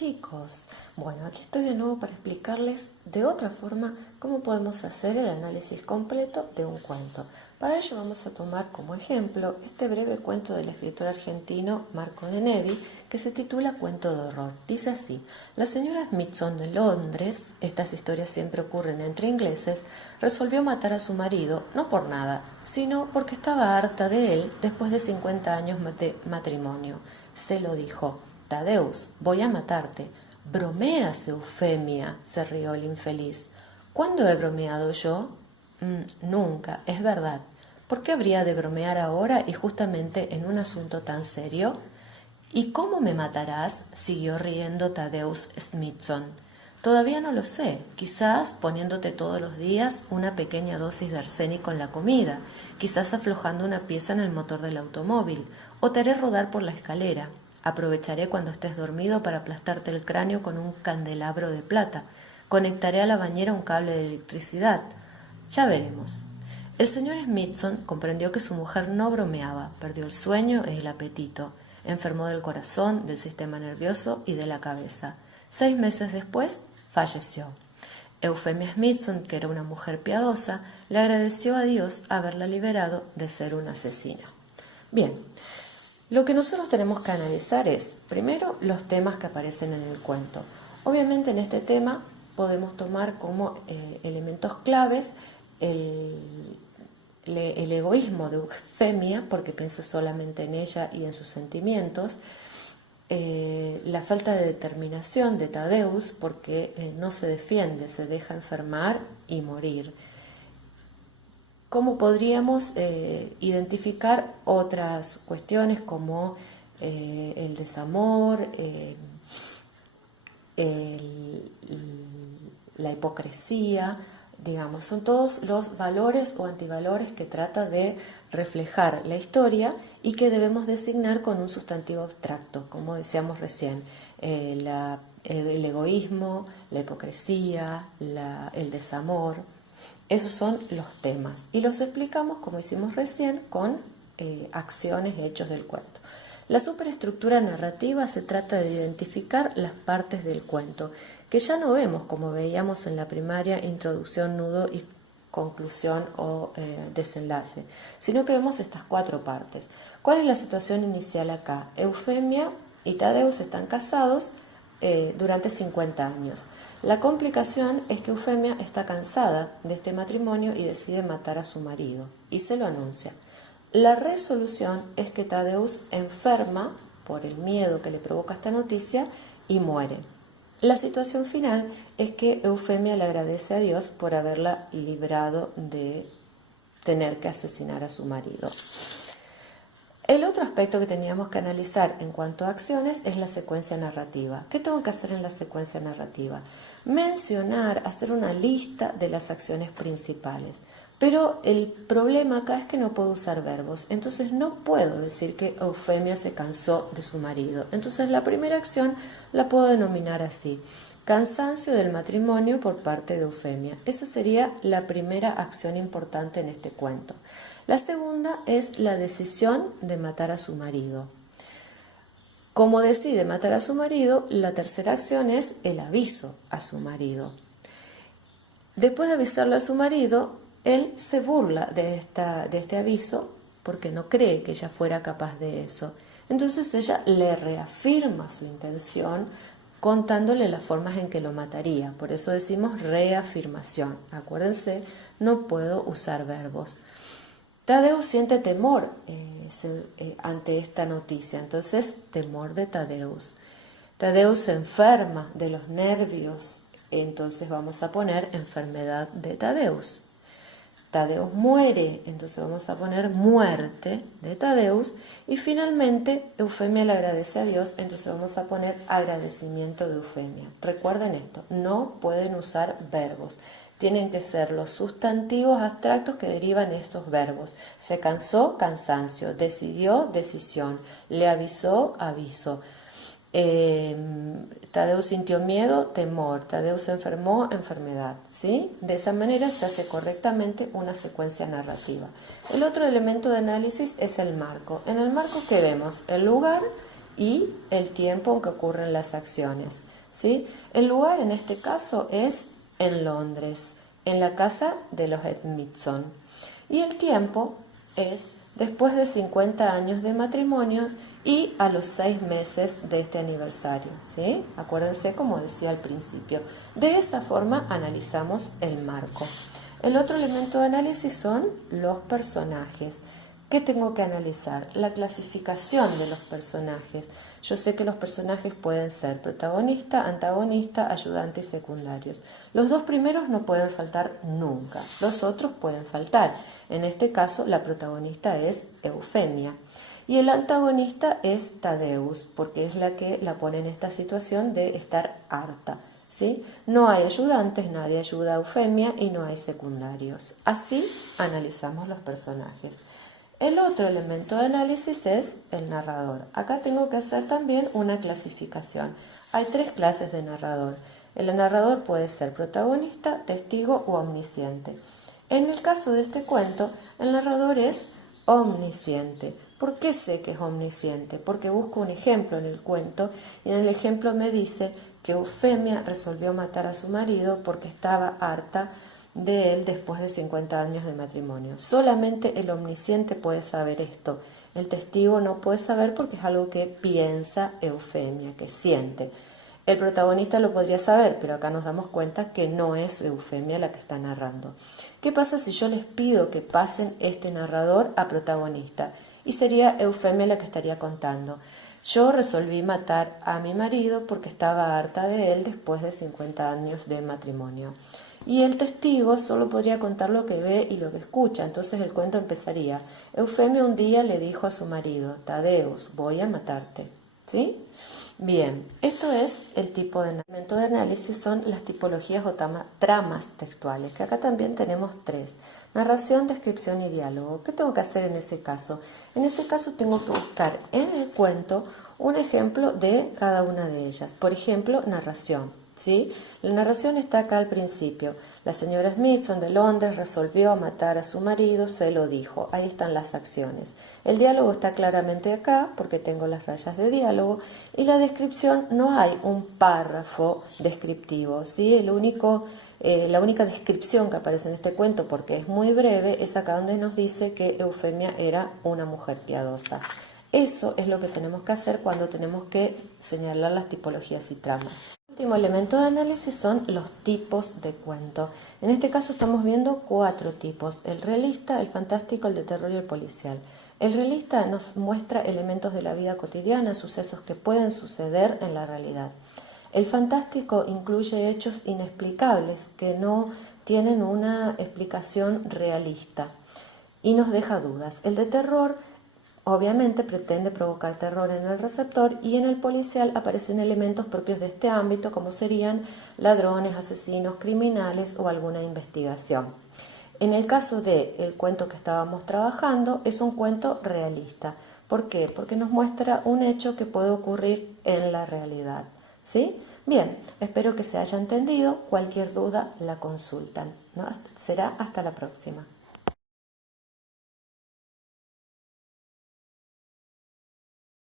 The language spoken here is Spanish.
chicos, bueno, aquí estoy de nuevo para explicarles de otra forma cómo podemos hacer el análisis completo de un cuento. Para ello vamos a tomar como ejemplo este breve cuento del escritor argentino Marco de Nevi, que se titula Cuento de horror. Dice así: la señora Smithson de Londres, estas historias siempre ocurren entre ingleses, resolvió matar a su marido, no por nada, sino porque estaba harta de él después de 50 años de matrimonio. Se lo dijo: Tadeus, voy a matarte. Bromeas, Eufemia, se rió el infeliz. ¿Cuándo he bromeado yo? Nunca, es verdad. ¿Por qué habría de bromear ahora y justamente en un asunto tan serio? ¿Y cómo me matarás? Siguió riendo Tadeus Smithson. Todavía no lo sé, quizás poniéndote todos los días una pequeña dosis de arsénico en la comida, quizás aflojando una pieza en el motor del automóvil, o te haré rodar por la escalera. Aprovecharé cuando estés dormido para aplastarte el cráneo con un candelabro de plata. Conectaré a la bañera un cable de electricidad. Ya veremos. El señor Smithson comprendió que su mujer no bromeaba, perdió el sueño y el apetito, enfermó del corazón, del sistema nervioso y de la cabeza. 6 meses después, falleció. Eufemia Smithson, que era una mujer piadosa, le agradeció a Dios haberla liberado de ser una asesina. Bien, lo que nosotros tenemos que analizar es, primero, los temas que aparecen en el cuento. Obviamente en este tema podemos tomar como elementos claves el egoísmo de Eufemia, porque piensa solamente en ella y en sus sentimientos, la falta de determinación de Tadeus, porque no se defiende, se deja enfermar y morir. ¿Cómo podríamos identificar otras cuestiones como el desamor, la hipocresía? Digamos, son todos los valores o antivalores que trata de reflejar la historia y que debemos designar con un sustantivo abstracto, como decíamos recién, el egoísmo, la hipocresía, el desamor. Esos son los temas y los explicamos, como hicimos recién, con acciones y hechos del cuento. La superestructura narrativa se trata de identificar las partes del cuento, que ya no vemos como veíamos en la primaria, introducción, nudo y conclusión o desenlace, sino que vemos estas 4 partes. ¿Cuál es la situación inicial acá? Eufemia y Tadeus están casados durante 50 años. La complicación es que Eufemia está cansada de este matrimonio y decide matar a su marido, y se lo anuncia. La resolución es que Tadeus enferma por el miedo que le provoca esta noticia y muere. La situación final es que Eufemia le agradece a Dios por haberla librado de tener que asesinar a su marido. El otro aspecto que teníamos que analizar en cuanto a acciones es la secuencia narrativa. ¿Qué tengo que hacer en la secuencia narrativa? Mencionar, hacer una lista de las acciones principales. Pero el problema acá es que no puedo usar verbos, entonces no puedo decir que Eufemia se cansó de su marido. Entonces la primera acción la puedo denominar así: cansancio del matrimonio por parte de Eufemia. Esa sería la primera acción importante en este cuento. La segunda es la decisión de matar a su marido. Como decide matar a su marido, la tercera acción es el aviso a su marido. Después de avisarle a su marido, él se burla de este aviso porque no cree que ella fuera capaz de eso. Entonces ella le reafirma su intención contándole las formas en que lo mataría. Por eso decimos reafirmación. Acuérdense, no puedo usar verbos. Tadeus siente temor ante esta noticia, entonces temor de Tadeus. Tadeus se enferma de los nervios, entonces vamos a poner enfermedad de Tadeus. Tadeus muere, entonces vamos a poner muerte de Tadeus. Y finalmente Eufemia le agradece a Dios, entonces vamos a poner agradecimiento de Eufemia. Recuerden esto, no pueden usar verbos. Tienen que ser los sustantivos abstractos que derivan estos verbos. Se cansó, cansancio. Decidió, decisión. Le avisó, aviso. Tadeus sintió miedo, temor. Tadeus se enfermó, enfermedad. ¿Sí? De esa manera se hace correctamente una secuencia narrativa. El otro elemento de análisis es el marco. En el marco, ¿qué vemos? El lugar y el tiempo en que ocurren las acciones. ¿sí? El lugar en este caso es en Londres, en la casa de los Smithson. Y el tiempo es después de 50 años de matrimonios y a los 6 meses de este aniversario, ¿sí? Acuérdense, como decía al principio. De esa forma analizamos el marco. El otro elemento de análisis son los personajes. ¿Qué tengo que analizar? La clasificación de los personajes. Yo sé que los personajes pueden ser protagonista, antagonista, ayudante y secundarios. Los dos primeros no pueden faltar nunca, los otros pueden faltar. En este caso, la protagonista es Eufemia. Y el antagonista es Tadeus, porque es la que la pone en esta situación de estar harta. ¿Sí? No hay ayudantes, nadie ayuda a Eufemia y no hay secundarios. Así analizamos los personajes. El otro elemento de análisis es el narrador. Acá tengo que hacer también una clasificación. Hay 3 clases de narrador. El narrador puede ser protagonista, testigo o omnisciente. En el caso de este cuento, el narrador es omnisciente. ¿Por qué sé que es omnisciente? Porque busco un ejemplo en el cuento y en el ejemplo me dice que Eufemia resolvió matar a su marido porque estaba harta de él después de 50 años de matrimonio. Solamente el omnisciente puede saber esto. El testigo no puede saber porque es algo que piensa Eufemia, que siente. El protagonista lo podría saber, pero acá nos damos cuenta que no es Eufemia la que está narrando. ¿Qué pasa si yo les pido que pasen este narrador a protagonista? Y sería Eufemia la que estaría contando. Yo resolví matar a mi marido porque estaba harta de él después de 50 años de matrimonio. Y el testigo solo podría contar lo que ve y lo que escucha. Entonces el cuento empezaría. Eufemia un día le dijo a su marido, Tadeus, voy a matarte. ¿Sí? Bien, esto es el tipo de elemento de análisis, son las tipologías o tramas textuales, que acá también tenemos 3. Narración, descripción y diálogo. ¿Qué tengo que hacer en ese caso? En ese caso tengo que buscar en el cuento un ejemplo de cada una de ellas. Por ejemplo, narración. ¿Sí? La narración está acá al principio. La señora Smithson de Londres resolvió matar a su marido, se lo dijo. Ahí están las acciones. El diálogo está claramente acá porque tengo las rayas de diálogo y la descripción no hay un párrafo descriptivo. ¿Sí? La única descripción que aparece en este cuento, porque es muy breve, es acá donde nos dice que Eufemia era una mujer piadosa. Eso es lo que tenemos que hacer cuando tenemos que señalar las tipologías y tramas. El último elemento de análisis son los tipos de cuento. En este caso estamos viendo 4 tipos: el realista, el fantástico, el de terror y el policial. El realista nos muestra elementos de la vida cotidiana, sucesos que pueden suceder en la realidad. El fantástico incluye hechos inexplicables que no tienen una explicación realista y nos deja dudas. El de terror obviamente pretende provocar terror en el receptor y en el policial aparecen elementos propios de este ámbito como serían ladrones, asesinos, criminales o alguna investigación. En el caso del cuento que estábamos trabajando es un cuento realista. ¿Por qué? Porque nos muestra un hecho que puede ocurrir en la realidad. ¿Sí? Bien, espero que se haya entendido. Cualquier duda la consultan, ¿no? Será hasta la próxima.